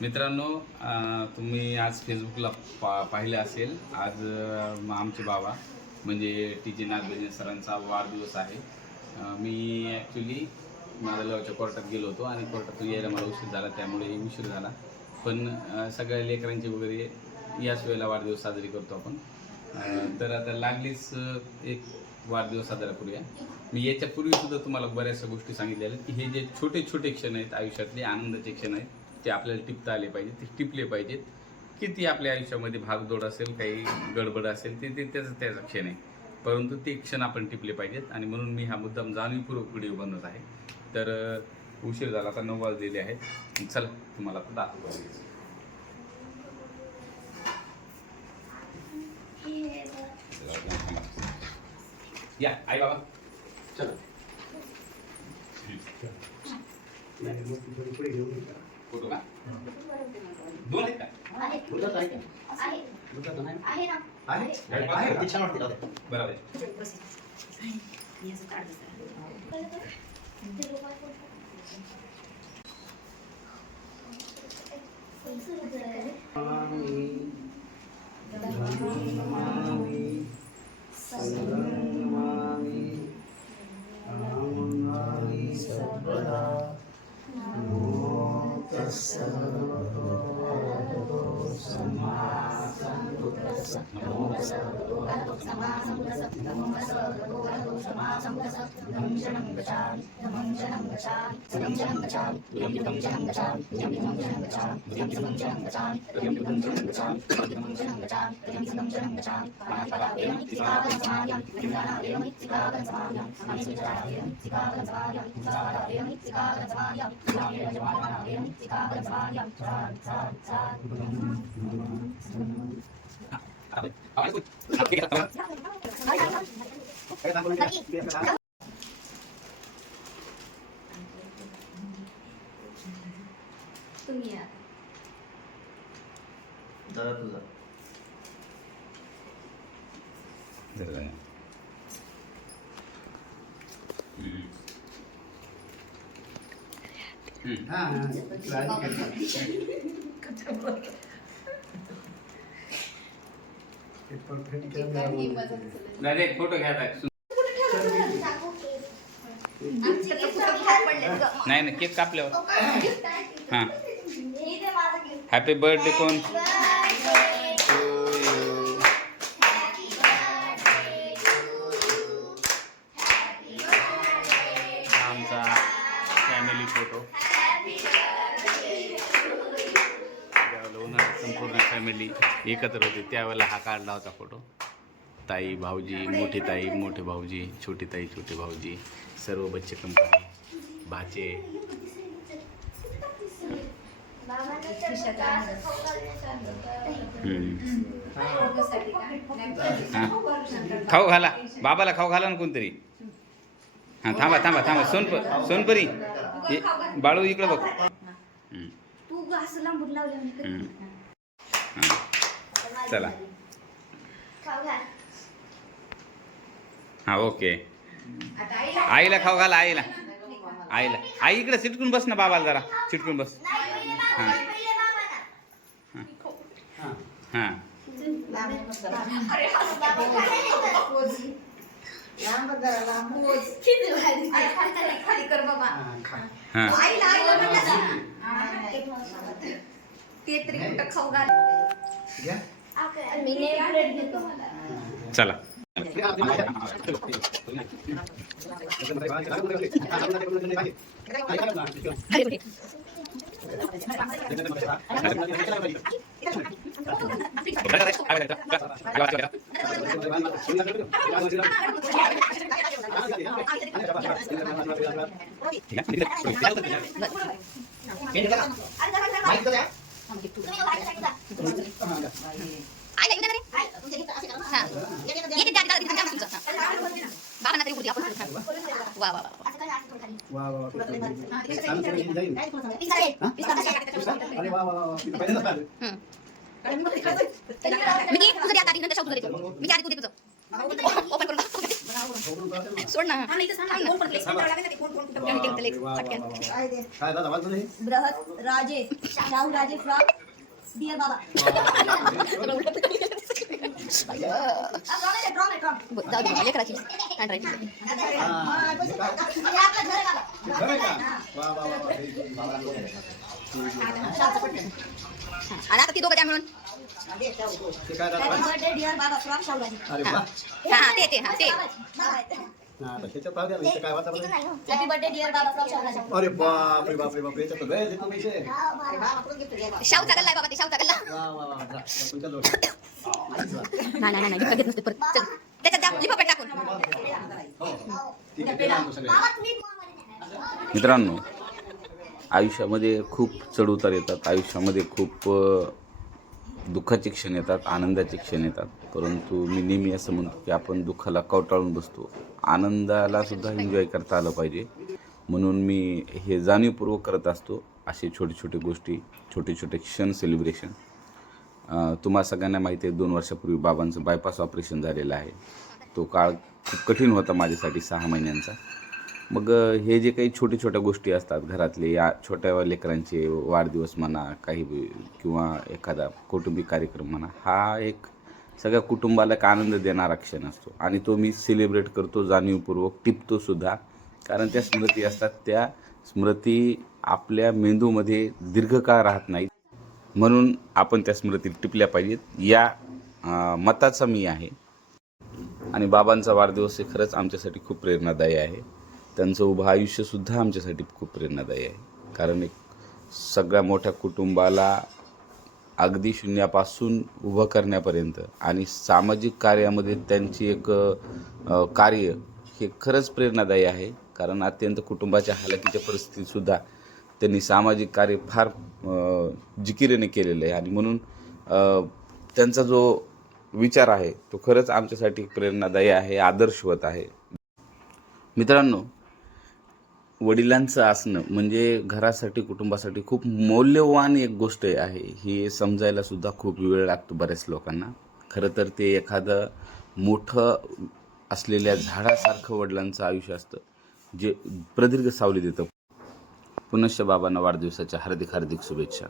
मित्रांनो, तुम्ही आज फेसबुकला पाहिले असेल. आज आमचे बाबा म्हणजे टी नागभजन सरांचा वाढदिवस आहे. मी ॲक्च्युली मालेगावच्या कोर्टात गेलो होतो आणि कोर्टातून यायला मला उशीर झाला, त्यामुळे उशीर झाला. पण सगळ्या लेकरांची वगैरे याच वेळेला वाढदिवस साजरी करतो आपण. तर आता लागलीच एक वाढदिवस साजरा करूया. मी याच्यापूर्वीसुद्धा तुम्हाला बऱ्याचशा गोष्टी सांगितलेल्या की हे जे छोटे छोटे क्षण आहेत आयुष्यातले, आनंदाचे क्षण आहेत, ते आपल्याला टिपता आले पाहिजेत, ते टिपले पाहिजेत. किती आपल्या आयुष्यामध्ये भागदौड असेल, काही गडबड असेल, ते त्याचा क्षण आहे, परंतु ते क्षण आपण टिपले पाहिजेत. आणि म्हणून मी हा मुद्दाम जाणीवपूर्वक व्हिडिओ बनवत आहे. तर उशीर झाला, आता 9 वाजलेले आहेत. चला तुम्हाला आता दाखवतो. या आई बाबा चला. फोटो का दोन आहेत का? बरोबर. फोटो घ्या. नाही केक कापल्यावर. हां, हॅपी बर्थडे कोण? आमचा फॅमिली फोटो. संपूर्ण फॅमिली एकत्र होती त्यावेळेला हा काढला होता फोटो. ताई, भाऊजी, मोठी ताई, मोठे भाऊजी, छोटी ताई, छोटे भाऊजी, सर्व बच्चे कंपनी, भाचे. खाऊ घाला बाबाला, खाऊ घाला ना कोणतरी. हां, थांबा थांबा थांबा. सोनपरी बाळू इकडं बघ. चला. हां, ओके. आईला खाऊ घाला, आईला. आई इकडे चिटकून बस ना, बाबाला जरा चिटकून बस. हां हां चला. मी सोड ना बृहत राजे शाहू राजे फ्रॉम डियर बाबा जाऊ दे लेकराची हँडरायटिंग. आणि आता ती दोघं त्या मिळून बर्थडे डियर बाबा फ्रॉम शाहू राजे हा ते हॅपी बर्थडे डियर बाबा फ्रॉम शाहू राजे. अरे बाप रे बाप रे बाप रे याच्यात गए देतो पैसे शाहूचा गल्ला आहे बाबा ते शाहूचा गल्ला. वा वा वा जा, तुमच्या जवळ. नाही लिफा घेत नसते परत. चल त्याच्यात द्या लिफा पेट टाकून. हो ठीक आहे ते आणतो सगळे. मित्रांनो, आयुष्यामध्ये खूप चढउतार येतात, आयुष्यामध्ये खूप दुःखाचे क्षण येतात, आनंदाचे क्षण येतात. परंतु मी नेहमी असं म्हणतो की आपण दुःखाला कवटाळून बसतो, आनंदाला सुद्धा एन्जॉय करता आलं पाहिजे. म्हणून मी हे जाणीवपूर्वक करत असतो असे छोटे छोटे गोष्टी, छोटे छोटे क्षण सेलिब्रेशन. तुम्हाला सगळ्यांना माहिती आहे 2 वर्षापूर्वी बाबांचं बायपास ऑपरेशन झालेलं आहे. तो काळ खूप कठीण होता माझ्यासाठी, 6 महिन्यांचा. मग हे जे काही छोटे छोट्या गोष्टी असतात घरातले, या छोट्या लेकरांचे वाढदिवस म्हणा, काही किंवा एखादा कौटुंबिक कार्यक्रम म्हणा, हा एक सगळ्या कुटुंबाला एक आनंद देणारा क्षण असतो. आणि तो मी सेलिब्रेट करतो जाणीवपूर्वक, टिपतो सुद्धा. कारण त्या स्मृती असतात, त्या स्मृती आपल्या मेंदूमध्ये दीर्घकाळ राहत नाहीत. म्हणून आपण त्या स्मृती टिपल्या पाहिजेत, या मताचा मी आहे. आणि बाबांचा वाढदिवस हे खरंच आमच्यासाठी खूप प्रेरणादायी आहे. त्यांचं उभं आयुष्यसुद्धा आमच्यासाठी खूप प्रेरणादायी आहे. कारण एक सगळ्या मोठ्या कुटुंबाला अगदी शून्यापासून उभं करण्यापर्यंत आणि सामाजिक कार्यामध्ये त्यांची एक कार्य हे खरंच प्रेरणादायी आहे. कारण अत्यंत कुटुंबाच्या हालाकीच्या परिस्थितीतसुद्धा त्यांनी सामाजिक कार्य फार जिकिरीने केलेलं आहे. आणि म्हणून त्यांचा जो विचार आहे तो खरंच आमच्यासाठी प्रेरणादायी आहे, आदर्शवत आहे. मित्रांनो, वडिलांचं असणं म्हणजे घरासाठी, कुटुंबासाठी खूप मौल्यवान एक गोष्ट आहे. हे समजायला सुद्धा खूप वेळ लागतो बऱ्याच लोकांना. खरं तर ते एखादं मोठं असलेल्या झाडासारखं वडिलांचं आयुष्य असतं, जे प्रदीर्घ सावली देतं. पुनश्च बाबांना वाढदिवसाच्या हार्दिक हार्दिक शुभेच्छा.